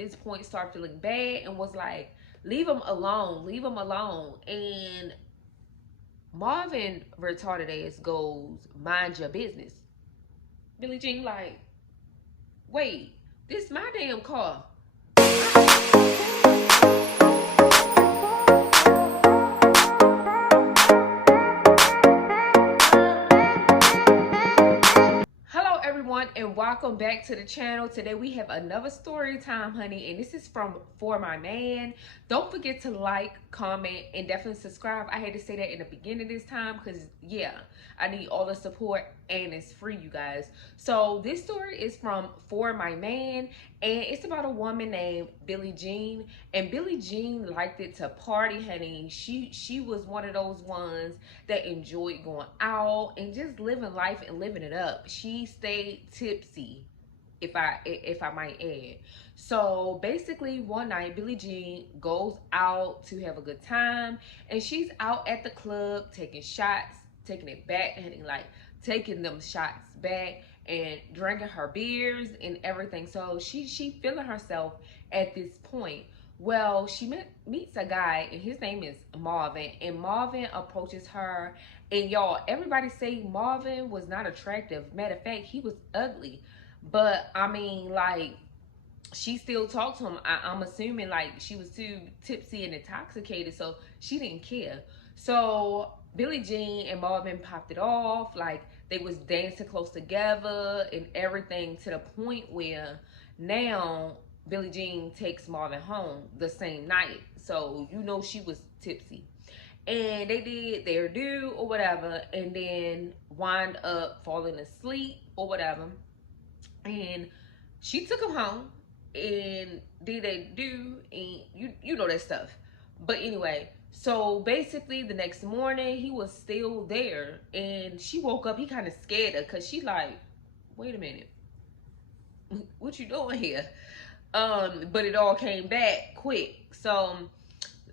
this point started feeling bad and was like, leave him alone, leave him alone. And Marvin retarded ass goes, mind your business. Billie Jean like, wait, this my damn car. Hello everyone and welcome back to the channel. Today we have another story time, honey, and this is from For My Man. Don't forget to like, comment, and definitely subscribe. I had to say that in the beginning this time because yeah, I need all the support and it's free, you guys. So this story is from For My Man, and it's about a woman named Billie Jean. And Billie Jean liked it to party, honey. She was one of those ones that enjoyed going out and just living life and living it up. She stayed tipsy, if I might add. So basically one night Billie Jean goes out to have a good time, and she's out at the club taking shots, taking it back, and like taking them shots back and drinking her beers and everything. So she feeling herself at this point. Well, she meets a guy, and his name is Marvin, and Marvin approaches her. And y'all, everybody say Marvin was not attractive. Matter of fact, he was ugly. But I mean, like, she still talked to him. I'm assuming like she was too tipsy and intoxicated, so she didn't care. So Billie Jean and Marvin popped it off. Like, they was dancing close together and everything, to the point where now Billie Jean takes Marvin home the same night. So you know she was tipsy. And they did their do or whatever, and then wind up falling asleep or whatever. And she took him home and did they do, and you know that stuff. But anyway, so basically the next morning he was still there, and she woke up. He kind of scared her because she like, wait a minute, what you doing here? But it all came back quick. So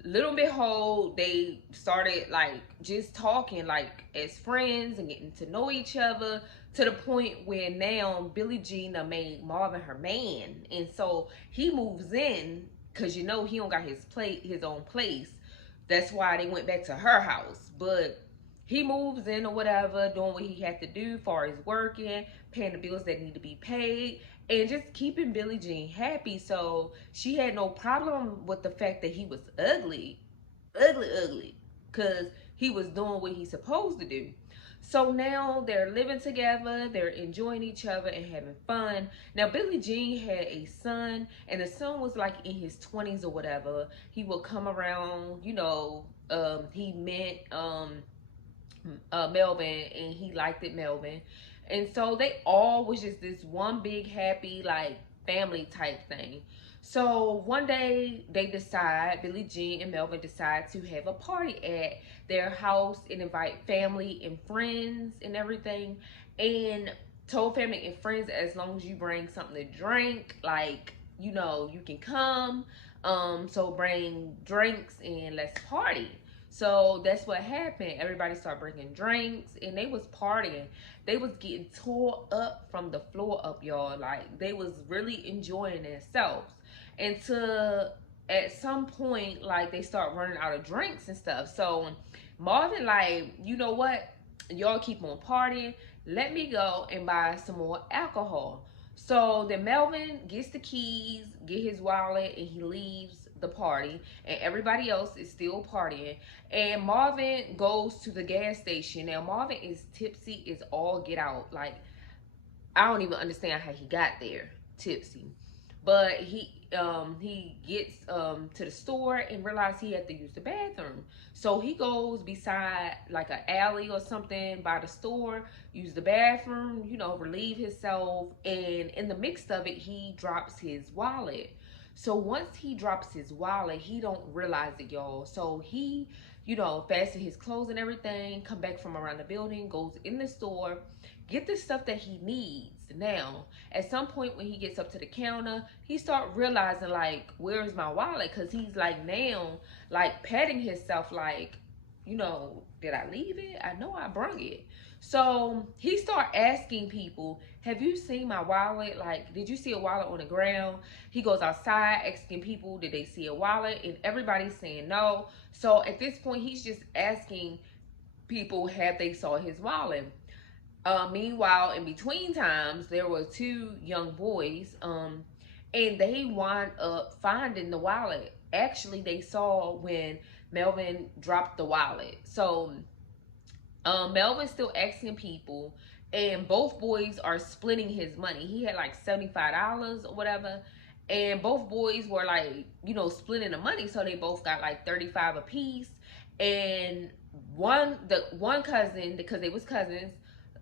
little and behold, they started like just talking like as friends and getting to know each other, to the point where now Billie Jean made Marvin her man. And so he moves in because you know he don't got his own place. That's why they went back to her house. But he moves in or whatever, doing what he had to do, far as working, paying the bills that need to be paid, and just keeping Billie Jean happy. So she had no problem with the fact that he was ugly, ugly, because he was doing what he's supposed to do. So now they're living together, they're enjoying each other and having fun. Now Billie Jean had a son, and the son was like in his 20s or whatever. He would come around, you know, he met Melvin, and he liked it, Melvin. And so they all was just this one big happy like family type thing. So one day they decide, Billie Jean and Melvin decide to have a party at their house and invite family and friends and everything. And told family and friends, as long as you bring something to drink, like, you know, you can come. So bring drinks and let's party. So that's what happened. Everybody started bringing drinks, and they was partying. They was getting tore up from the floor up, y'all. Like, they was really enjoying themselves. And to at some point, like, they start running out of drinks and stuff. So Marvin like, you know what? Y'all keep on partying. Let me go and buy some more alcohol. So then Melvin gets the keys, get his wallet, and he leaves the party, and everybody else is still partying. And Marvin goes to the gas station. Now Marvin is tipsy is all get out. Like, I don't even understand how he got there tipsy. But he gets to the store and realizes he had to use the bathroom. So he goes beside like an alley or something by the store, use the bathroom, you know, relieve himself. And in the mix of it, he drops his wallet. So once he drops his wallet, he don't realize it, y'all. So he, you know, fasten his clothes and everything, come back from around the building, goes in the store, get the stuff that he needs. Now, at some point when he gets up to the counter, he start realizing like, where's my wallet? Because he's like now, like patting himself like, you know, did I leave it? I know I brung it. So he start asking people, have you seen my wallet? Like, did you see a wallet on the ground? He goes outside asking people, did they see a wallet? And everybody's saying no. So at this point, he's just asking people have they saw his wallet. Meanwhile, in between times, there were two young boys, and they wind up finding the wallet. Actually, they saw when Melvin dropped the wallet. So Melvin's still asking people, and both boys are splitting his money. He had like $75 or whatever, and both boys were like, you know, splitting the money. So they both got like 35 apiece. And the one cousin, because they was cousins,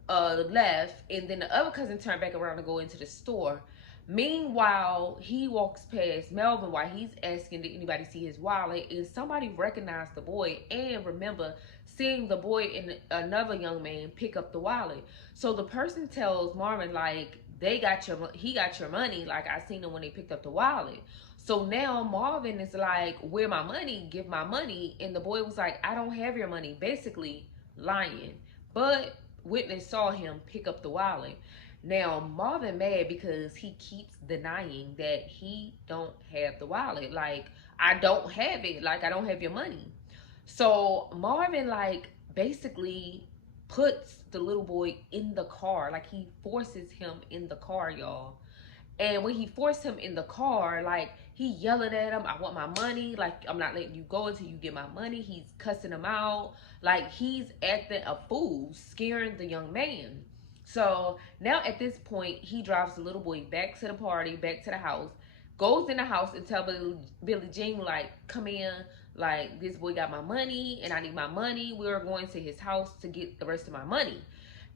left, and then the other cousin turned back around to go into the store. Meanwhile, he walks past Melvin while he's asking, did anybody see his wallet? And somebody recognized the boy and remember seeing the boy and another young man pick up the wallet. So the person tells Marvin, like, he got your money. Like, I seen him when they picked up the wallet. So now Marvin is like, where my money? Give my money. And the boy was like, I don't have your money. Basically lying. But witness saw him pick up the wallet. Now Marvin mad because he keeps denying that he don't have the wallet. Like, I don't have it. Like, I don't have your money. So Marvin, like, basically puts the little boy in the car. Like, he forces him in the car, y'all. And when he forced him in the car, like, he yelling at him, I want my money. Like, I'm not letting you go until you get my money. He's cussing him out. Like, he's acting a fool, scaring the young man. So now at this point, he drives the little boy back to the party, back to the house, goes in the house and tell Billie Jean, like, come in, like, this boy got my money and I need my money. We're going to his house to get the rest of my money.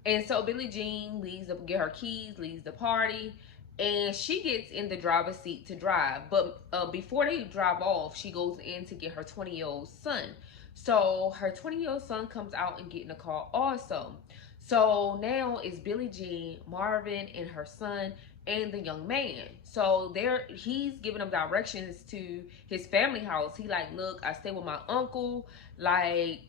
And so Billie Jean leaves, get her keys, leaves the party, and she gets in the driver's seat to drive. But before they drive off, she goes in to get her 20-year-old son. So her 20-year-old son comes out and get in the car also. So now it's Billie Jean, Marvin, and her son, and the young man. So he's giving them directions to his family house. He like, look, I stay with my uncle, like,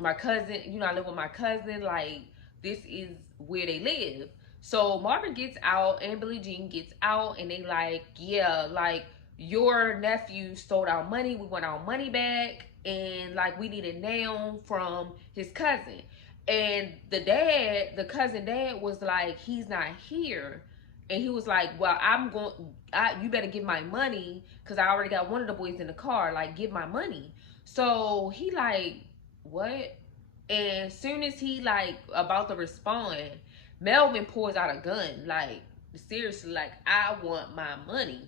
my cousin, you know, I live with my cousin, like, this is where they live. So Marvin gets out and Billie Jean gets out, and they like, yeah, like, your nephew stole our money. We want our money back, and like, we need it now from his cousin. And the cousin dad was like, he's not here. And he was like, well, you better give my money, because I already got one of the boys in the car. Like, give my money. So he like, what? And as soon as he like about to respond, Melvin pulls out a gun. Like, seriously, like, I want my money.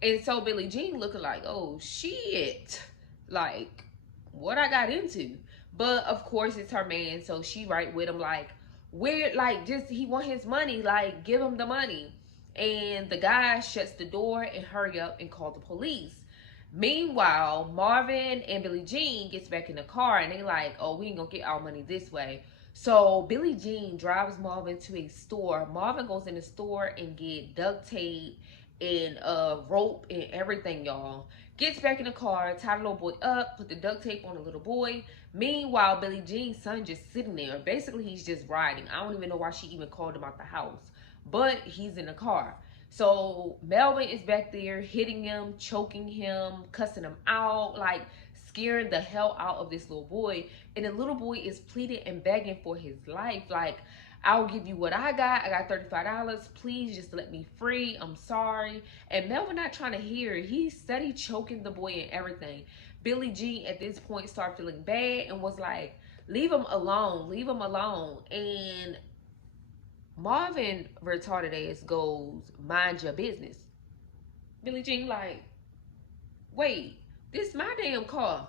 And so Billie Jean looking like, oh shit, like, what I got into? But of course it's her man, so she right with him, like, weird, like, just, he want his money, like, give him the money. And the guy shuts the door and hurry up and call the police. Meanwhile, Marvin and Billie Jean gets back in the car, and they like, oh, we ain't gonna get our money this way. So Billie Jean drives Marvin to a store. Marvin goes in the store and get duct tape and rope and everything, y'all. Gets back in the car, tie the little boy up, put the duct tape on the little boy. Meanwhile, Billie Jean's son just sitting there. Basically, he's just riding. I don't even know why she even called him out the house. But he's in the car. So Melvin is back there hitting him, choking him, cussing him out, like, scaring the hell out of this little boy. And the little boy is pleading and begging for his life. Like, I'll give you what I got. I got $35. Please just let me free. I'm sorry. And Melvin not trying to hear it. He steady choking the boy and everything. Billie Jean at this point started feeling bad and was like, leave him alone. Leave him alone. And Marvin, retarded ass, goes, mind your business. Billie Jean like, wait, this my damn car.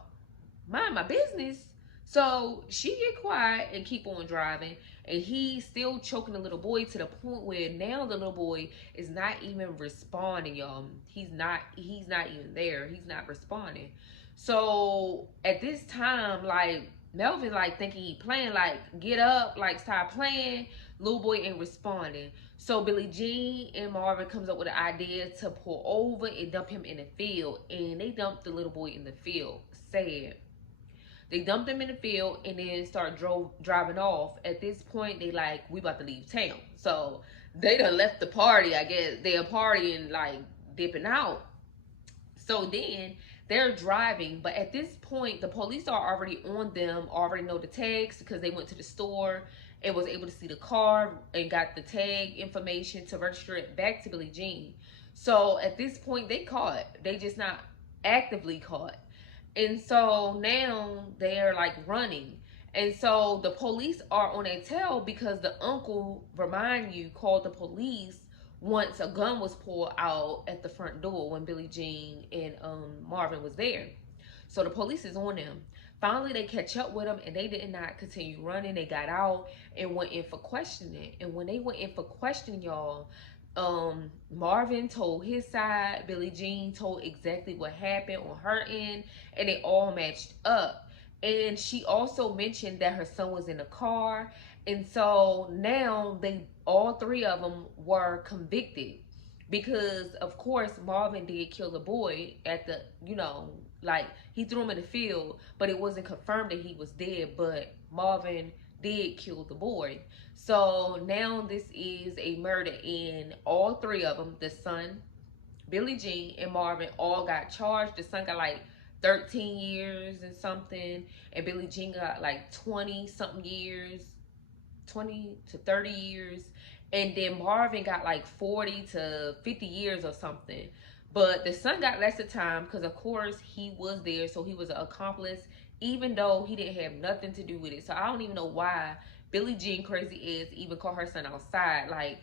Mind my business. So she get quiet and keep on driving, and he's still choking the little boy to the point where now the little boy is not even responding, y'all. He's not even there. He's not responding. So at this time, like, Melvin like thinking he playing, like, get up, like, stop playing. Little boy ain't responding. So Billie Jean and Marvin comes up with an idea to pull over and dump him in the field, and they dumped the little boy in the field. Sad. They dumped him in the field and then start driving off. At this point, they like, we about to leave town. So they done left the party. I guess they're partying, like dipping out. So then they're driving, but at this point, the police are already on them, already know the tags because they went to the store and was able to see the car and got the tag information to register it back to Billie Jean. So at this point, they caught. They just not actively caught. And so now they're like running. And so the police are on their tail because the uncle, remind you, called the police once a gun was pulled out at the front door when Billie Jean and Marvin was there. So the police is on them. Finally, they catch up with them and they did not continue running. They got out and went in for questioning. And when they went in for questioning, y'all, Marvin told his side, Billie Jean told exactly what happened on her end, and it all matched up. And she also mentioned that her son was in the car, and so now they all three of them were convicted because of course Marvin did kill the boy at the, like he threw him in the field, but it wasn't confirmed that he was dead, but Marvin did kill the boy. So now this is a murder, and all three of them, the son, Billie Jean, and Marvin, all got charged. The son got like 13 years and something, and Billie Jean got like 20 something years, 20 to 30 years, and then Marvin got like 40 to 50 years or something. But the son got less of time because of course he was there, so he was an accomplice even though he didn't have nothing to do with it. So I don't even know why Billie Jean crazy ass even caught her son outside. Like,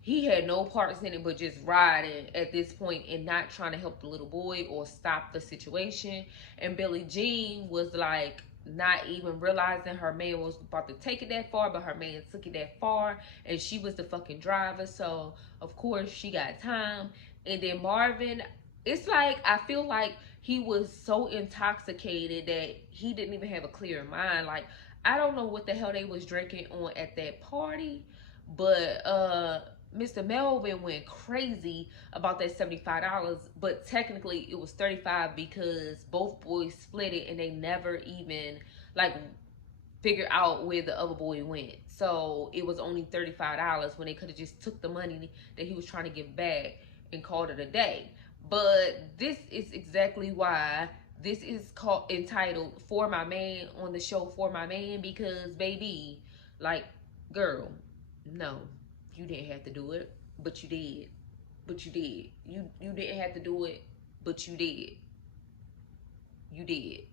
he had no parts in it but just riding at this point and not trying to help the little boy or stop the situation. And Billie Jean was like not even realizing her man was about to take it that far, but her man took it that far, and she was the fucking driver. So of course she got time. And then Marvin, it's like I feel like he was so intoxicated that he didn't even have a clear mind. Like, I don't know what the hell they was drinking on at that party, but Mr. Melvin went crazy about that $75, but technically it was 35 because both boys split it and they never even like figure out where the other boy went. So it was only $35 when they could have just took the money that he was trying to give back and called it a day. But this is exactly why this is called entitled For My Man on the show For My Man, because baby, like, girl, no, you didn't have to do it, but you did. But you did. You didn't have to do it, but you did. You did.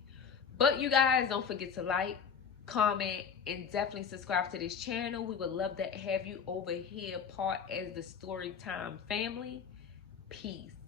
But you guys, don't forget to like, comment, and definitely subscribe to this channel. We would love to have you over here part as the Storytime family. Peace.